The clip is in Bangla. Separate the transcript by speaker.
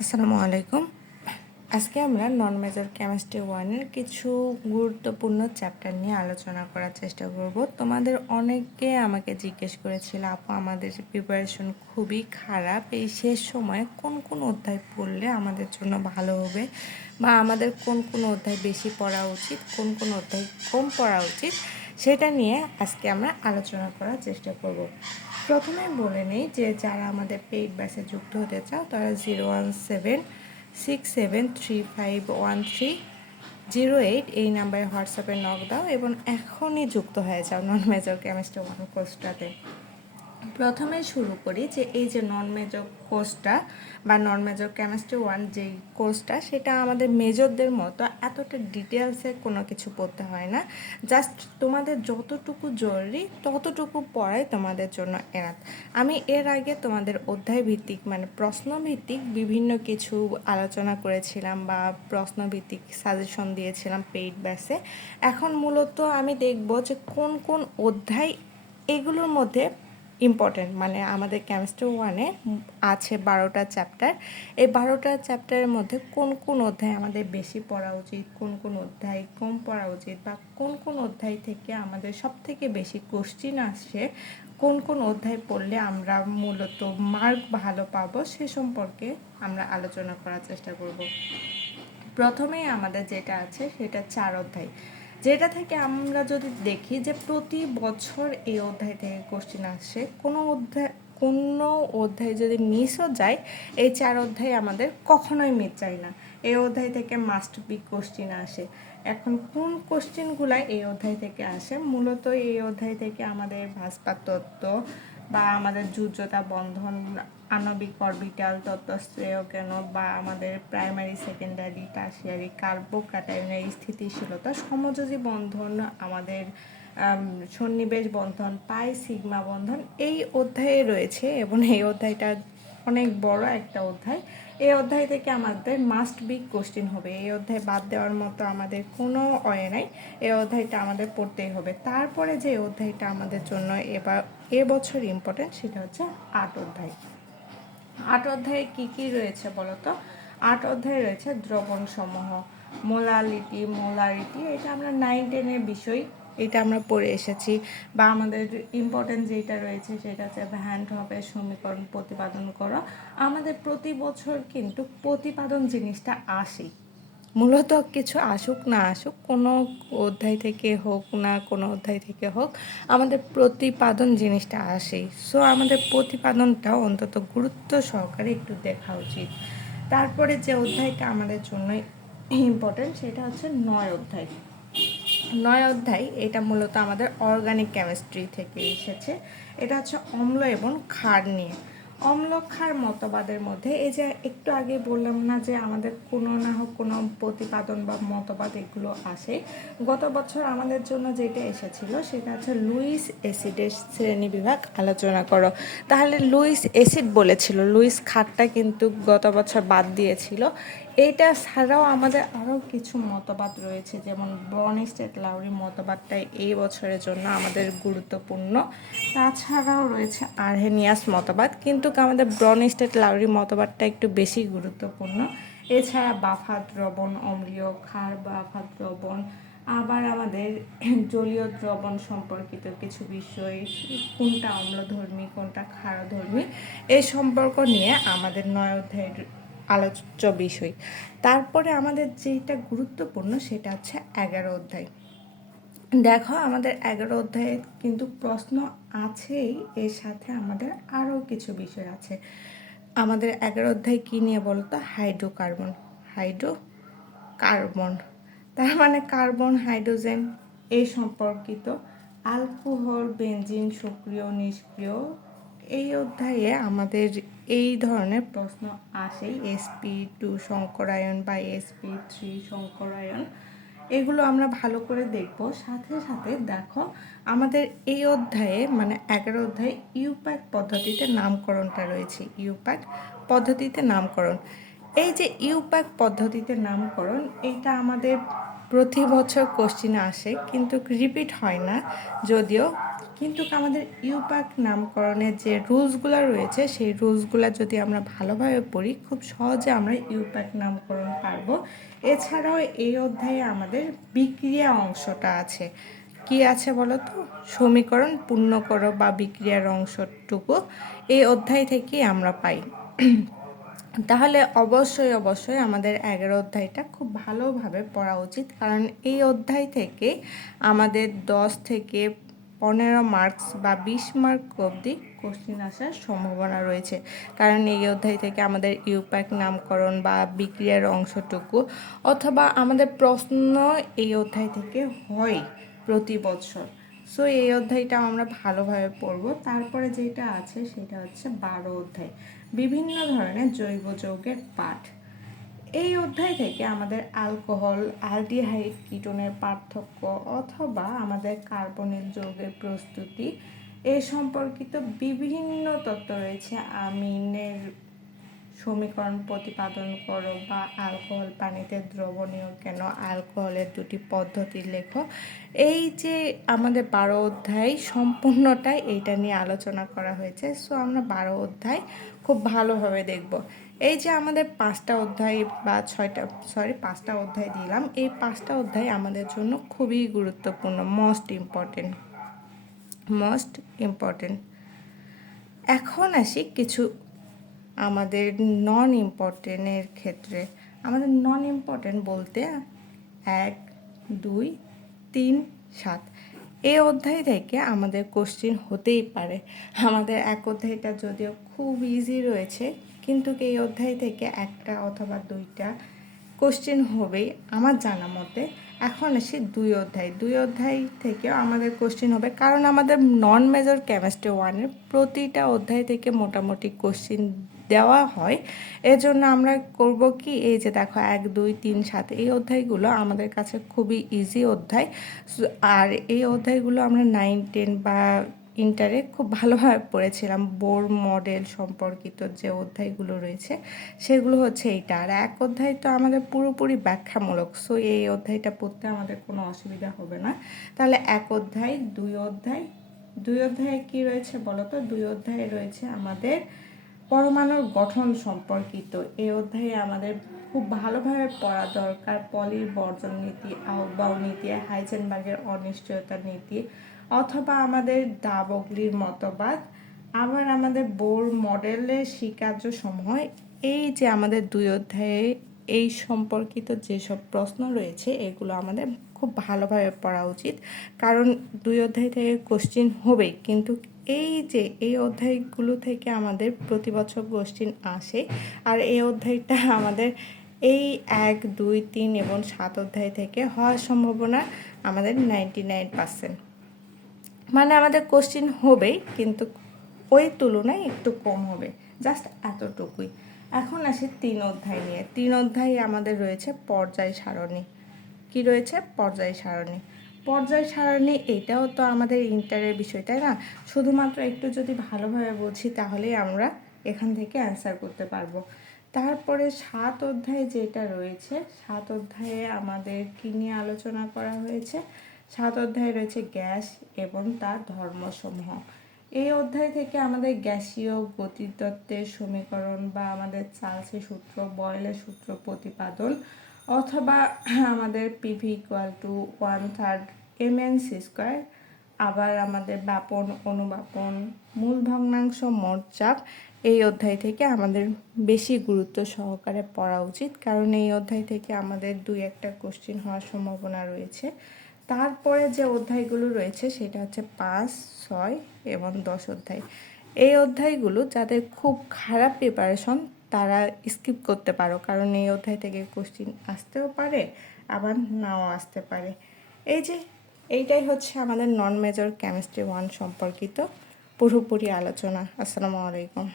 Speaker 1: আসসালামু আলাইকুম। আজকে আমরা নন মেজর কেমিস্ট্রি ওয়ানের কিছু গুরুত্বপূর্ণ চ্যাপ্টার নিয়ে আলোচনা করার চেষ্টা করব। তোমাদের অনেকে আমাকে জিজ্ঞেস করেছিল, আপু, আমাদের প্রিপারেশন খুবই খারাপ। এই শেষ সময়ে কোন কোন অধ্যায় পড়লে আমাদের জন্য ভালো হবে? বা আমাদের কোন কোন অধ্যায় বেশি পড়া উচিত, কোন কোন অধ্যায় কম পড়া উচিত? সেটা নিয়ে আজকে আমরা আলোচনা করার চেষ্টা করব। প্রথমে বলে নিই যে যারা আমাদের পেইড ব্যাসে যুক্ত হতে চাও, তারা zero one seven six seven three five one three zero eight এই নাম্বারে হোয়াটসঅ্যাপে নক দাও এবং এখনই যুক্ত হয়ে যাও নন মেজর কেমিস্ট্রি ওয়ান কোর্সটাতে প্রথমে শুরু করি যে এই যে নন মেজর কোর্সটা বা নন মেজর কেমিস্ট্রি ওয়ান যেই কোর্সটা সেটা আমাদের মেজরদের মতো এতটা ডিটেলসে কোনো কিছু পড়তে হয় না। জাস্ট তোমাদের যতটুকু জরুরি, ততটুকু পড়াই তোমাদের জন্য এনাত আমি এর আগে তোমাদের অধ্যায় ভিত্তিক মানে প্রশ্নভিত্তিক বিভিন্ন কিছু আলোচনা করেছিলাম বা প্রশ্নভিত্তিক সাজেশন দিয়েছিলাম পেইড ব্যাসে এখন মূলত আমি দেখব যে কোন কোন অধ্যায় এগুলোর মধ্যে ইম্পর্টেন্ট মানে আমাদের কেমিস্ট্রি ওয়ানে আছে বারোটা চ্যাপ্টার এই বারোটা চ্যাপ্টারের মধ্যে কোন কোন অধ্যায় আমাদের বেশি পড়া উচিত, কোন কোন অধ্যায় কম পড়া উচিত, বা কোন কোন অধ্যায় থেকে আমাদের সব থেকে বেশি কোশ্চিন আসে, কোন কোন অধ্যায় পড়লে আমরা মূলত মার্ক ভালো পাবো, সে সম্পর্কে আমরা আলোচনা করার চেষ্টা করব। প্রথমেই আমাদের যেটা আছে সেটা চার অধ্যায়। যেটা থেকে আমরা যদি দেখি যে প্রতি বছর এই অধ্যায় থেকে কোশ্চিন আসে, কোনো অধ্যায় কোনো অধ্যায় যদি মিসও যায়, এই চার অধ্যায় আমাদের কখনোই মিস যায় না। এই অধ্যায় থেকে মাস্ট বি কোশ্চিন আসে। এখন কোন কোশ্চিনগুলাই এই অধ্যায় থেকে আসে? মূলত এই অধ্যায় থেকে আমাদের ভাস্পার তত্ত্ব বা আমাদের যুজ্যতা বন্ধন, আণবিক অরবিটাল তত্ত্বশ্রেয় কেন? বা আমাদের প্রাইমারি সেকেন্ডারি টার্সিয়ারি কার্বোক্যাটায়নের স্থিতিশীলতা, সমযোজী বন্ধন, আমাদের সন্নিবেশ বন্ধন, পাই সিগমা বন্ধন, এই অধ্যায়ে রয়েছে এবং এই অধ্যায়টা অনেক বড় একটা অধ্যায়। এই অধ্যায় থেকে আমাদের মাস্ট বি কোশ্চিন হবে। এই অধ্যায় বাদ দেওয়ার মতো আমাদের কোনো অয়ে নাই। এই অধ্যায়টা আমাদের পড়তেই হবে। তারপরে যে অধ্যায়টা আমাদের জন্য এবার এবছর ইম্পর্টেন্ট সেটা হচ্ছে আট অধ্যায়। আট অধ্যায়ে কী কী রয়েছে বলতো? আট অধ্যায়ে রয়েছে দ্রবণ সমূহ মোলালিটি, মোলারিটি। এটা আমরা নাইন টেনের বিষয় এটা আমরা পড়ে এসেছি। বা আমাদের ইম্পর্টেন্ট যেটা রয়েছে সেটা হচ্ছে ভ্যান্ড হবে, সমীকরণ প্রতিপাদন করা। আমাদের প্রতি বছর কিন্তু প্রতিপাদন জিনিসটা আসেই মূলত কিছু আসুক না আসুক, কোনো অধ্যায় থেকে হোক না কোনো অধ্যায় থেকে হোক, আমাদের প্রতিপাদন জিনিসটা আসেই সো আমাদের প্রতিপাদনটা অন্তত গুরুত্ব সহকারে একটু দেখা উচিত। তারপরে যে অধ্যায়টা আমাদের জন্য ইম্পর্টেন্ট সেটা হচ্ছে নয় অধ্যায়। নয় অধ্যায়, এটা মূলত আমাদের অর্গানিক কেমিস্ট্রি থেকে এসেছে। এটা হচ্ছে অম্ল এবং ক্ষার নিয়ে। অম্ল অম্লক্ষার মতবাদের মধ্যে, এই যে একটু আগে বললাম না যে আমাদের কোনো না হোক কোনো প্রতিপাদন বা মতবাদ এগুলো আসে, গত বছর আমাদের জন্য যেটা এসেছিল, সেটা হচ্ছে লুইস অ্যাসিডের শ্রেণি বিভাগ আলোচনা করো। তাহলে লুইস অ্যাসিড বলেছিল, লুইস খাটটা কিন্তু গত বছর বাদ দিয়েছিল। এইটা ছাড়াও আমাদের আরও কিছু মতবাদ রয়েছে, যেমন বর্ন স্টেট লাউরি মতবাদটা এই বছরের জন্য আমাদের গুরুত্বপূর্ণ। তাছাড়াও রয়েছে আরহেনিয়াস মতবাদ, কিন্তু আমাদের ব্রন স্টেট লাউরি মতবাদটা একটু বেশি গুরুত্বপূর্ণ। এছাড়া বাফা দ্রবণ, অম্লীয় ক্ষার বাফা দ্রবণ, আবার আমাদের জলীয় দ্রবণ সম্পর্কিত কিছু বিষয়, কোনটা অম্লধর্মী, কোনটা ক্ষারধর্মী এই সম্পর্ক নিয়ে আমাদের নয় অধ্যায়ের আলোচ্য বিষয়। তারপরে আমাদের যেটা গুরুত্বপূর্ণ সেটা হচ্ছে এগারো অধ্যায়। দেখো আমাদের এগারো অধ্যায়ে কিন্তু প্রশ্ন আছেই, এর সাথে আমাদের আরও কিছু বিষয় আছে। আমাদের এগারো অধ্যায় কী নিয়ে বলতো হাইড্রোকার্বন। হাইড্রো কার্বন তার মানে কার্বন, হাইড্রোজেন এই সম্পর্কিত। অ্যালকোহল বেঞ্জিন সক্রিয়, নিষ্ক্রিয় এই অধ্যায়ে আমাদের এই ধরনের প্রশ্ন আসেই এসপি টু শঙ্করায়ন বা এসপি থ্রি শঙ্করায়ন। এগুলো আমরা ভালো করে দেখব। সাথে সাথে দেখো, আমাদের এই অধ্যায়ে মানে এগারো অধ্যায়ে ইউপ্যাক পদ্ধতিতে নামকরণটা রয়েছে। ইউপ্যাক পদ্ধতিতে নামকরণ। এই যে ইউপ্যাক পদ্ধতিতে নামকরণ, এটা আমাদের প্রতি বছর কোশ্চিনে আসে, কিন্তু রিপিট হয় না। যদিও কিন্তু আমাদের ইউপ্যাক নামকরণের যে রুলসগুলো রয়েছে, সেই রুলসগুলো যদি আমরা ভালোভাবে পড়ি, খুব সহজে আমরা ইউপ্যাক নামকরণ পারব। এছাড়াও এই অধ্যায়ে আমাদের বিক্রিয়া অংশটা আছে। কি আছে বলো তো সমীকরণ পূর্ণ করো বা বিক্রিয়ার অংশটুকু। এই অধ্যায় থেকেই আমরা পাই। তাহলে অবশ্যই অবশ্যই আমাদের এগারো অধ্যায়টা খুব ভালোভাবে পড়া উচিত। কারণ এই অধ্যায় থেকে আমাদের দশ থেকে পনেরো মার্কস বা বিশ মার্ক অবধি কোশ্চিন আসার সম্ভাবনা রয়েছে। কারণ এই অধ্যায় থেকে আমাদের ইউপ্যাক নামকরণ বা বিক্রিয়ার অংশটুকু অথবা আমাদের প্রশ্ন এই অধ্যায় থেকে হয় প্রতি বছর। সো এই অধ্যায়টা আমরা ভালোভাবে পড়ব। তারপরে যেটা আছে সেটা হচ্ছে বারো অধ্যায়। বিভিন্ন ধরনের জৈব যৌগের পাঠ। এই অধ্যায় থেকে আমাদের অ্যালকোহল অ্যালডিহাইড কিটোনের পার্থক্য অথবা আমাদের কার্বনের যৌগের প্রস্তুতি, এ সম্পর্কিত বিভিন্ন তত্ত্ব রয়েছে আমিনের সমীকরণ প্রতিপাদন করো বা অ্যালকোহল পানিতে দ্রবণীয় কেন অ্যালকোহলের দুটি পদ্ধতি লেখো। এই যে আমাদের বারো অধ্যায় সম্পূর্ণটাই এইটা নিয়ে আলোচনা করা হয়েছে সো আমরা বারো অধ্যায় খুব ভালোভাবে দেখব। এই যে আমাদের পাঁচটা অধ্যায় বা ছয়টা সরি পাঁচটা অধ্যায় দিলাম, এই পাঁচটা অধ্যায় আমাদের জন্য খুবই গুরুত্বপূর্ণ মোস্ট ইম্পর্টেন্ট মোস্ট ইম্পর্টেন্ট এখন আসি কিছু আমাদের নন ইম্পর্টেন্টের ক্ষেত্রে, আমাদের নন ইম্পর্টেন্ট বলতে এক, দুই, তিন, সাত। এই অধ্যায় থেকে আমাদের কোশ্চিন হতেই পারে। আমাদের এক অধ্যায়টা যদিও খুব ইজি রয়েছে, কিন্তু এই অধ্যায় থেকে একটা অথবা দুইটা কোশ্চেন হবেই আমার জানা মতে। এখন আসি দুই অধ্যায়। দুই অধ্যায় থেকেও আমাদের কোশ্চেন হবে, কারণ আমাদের নন মেজর কেমিস্ট্রি ওয়ানের প্রতিটা অধ্যায় থেকে মোটামুটি কোশ্চিন দেওয়া হয়। এজন্য আমরা করব কি, এই যে দেখো এক, দুই, তিন, সাত, এই অধ্যায়গুলো আমাদের কাছে খুবই ইজি অধ্যায়। আর এই অধ্যায়গুলো আমরা নাইন টেন বা ইন্টারে খুব ভালোভাবে পড়েছিলাম। বোর মডেল সম্পর্কিত যে অধ্যায়গুলো রয়েছে, সেগুলো হচ্ছে এইটা। আর এক অধ্যায় তো আমাদের পুরোপুরি ব্যাখ্যামূলক, সো এই অধ্যায়টা পড়তে আমাদের কোনো অসুবিধা হবে না। তাহলে এক অধ্যায়, দুই অধ্যায়, দুই অধ্যায়ে কি রয়েছে বলো তো? দুই অধ্যায়ে রয়েছে আমাদের পরমাণুর গঠন সম্পর্কিত। এই অধ্যায়ে আমাদের খুব ভালোভাবে পড়া দরকার। পলির বর্জন নীতি আহ্বাও নীতি, হাইজেনবার্গের অনিশ্চয়তা নীতি, অথবা আমাদের দাবগলির মতবাদ, আবার আমাদের বোর মডেলের স্বীকার্য সমূহ এই যে আমাদের দুই অধ্যায়ে এই সম্পর্কিত যেসব প্রশ্ন রয়েছে, এগুলো আমাদের খুব ভালোভাবে পড়া উচিত। কারণ দুই অধ্যায় থেকে কোশ্চিন হবেই, কিন্তু এই যে, এই অধ্যায়গুলো থেকে আমাদের প্রতি বছর কোশ্চিন আসে। আর এই অধ্যায়টা আমাদের এই এক, দুই, তিন এবং সাত অধ্যায় থেকে হওয়ার সম্ভাবনা আমাদের নাইনটি নাইন পার্সেন্ট মানে আমাদের কোশ্চিন হবেই, কিন্তু ওই তুলনায় একটু কম হবে জাস্ট এতটুকুই। এখন আসি তিন অধ্যায় নিয়ে। তিন অধ্যায় আমাদের রয়েছে পর্যায় সারণী। কি রয়েছে? পর্যায় সারণী। পর্যায় সারণী, এটাও তো আমাদের ইন্টারের বিষয়, তাই না? শুধুমাত্র একটু যদি ভালোভাবে বুঝি, তাহলেই আমরা এখান থেকে অ্যান্সার করতে পারব। তারপরে সাত অধ্যায়ে যেটা রয়েছে, সাত অধ্যায়ে আমাদের কী নিয়ে আলোচনা করা হয়েছে? সাত অধ্যায়ে রয়েছে গ্যাস এবং তার ধর্মসমূহ। এই অধ্যায় থেকে আমাদের গ্যাসীয় গতিতত্ত্বের সমীকরণ বা আমাদের চার্লসের সূত্র, বয়লের সূত্র প্রতিপাদন, অথবা আমাদের P V equal to one third M N C square আবার আমাদের বাপন, অনুবাপন, মূল ভগ্নাংশ মোট চাপ এই অধ্যায় থেকে আমাদের বেশি গুরুত্ব সহকারে পড়া উচিত। কারণ এই অধ্যায় থেকে আমাদের দুই একটা কোশ্চিন হওয়ার সম্ভাবনা রয়েছে। তারপরে যে অধ্যায়গুলো রয়েছে, সেটা হচ্ছে পাঁচ, ছয় এবং দশ অধ্যায়। এই অধ্যায়গুলো যাদের খুব খারাপ প্রিপারেশন তারা স্কিপ করতে পারো। কারণ এই অধ্যায় থেকে কোশ্চিন আসতেও পারে, আবার নাও আসতে পারে। এই যে এইটাই হচ্ছে আমাদের নন মেজর কেমিস্ট্রি ওয়ান সম্পর্কিত পুরোপুরি আলোচনা। আসসালামু আলাইকুম।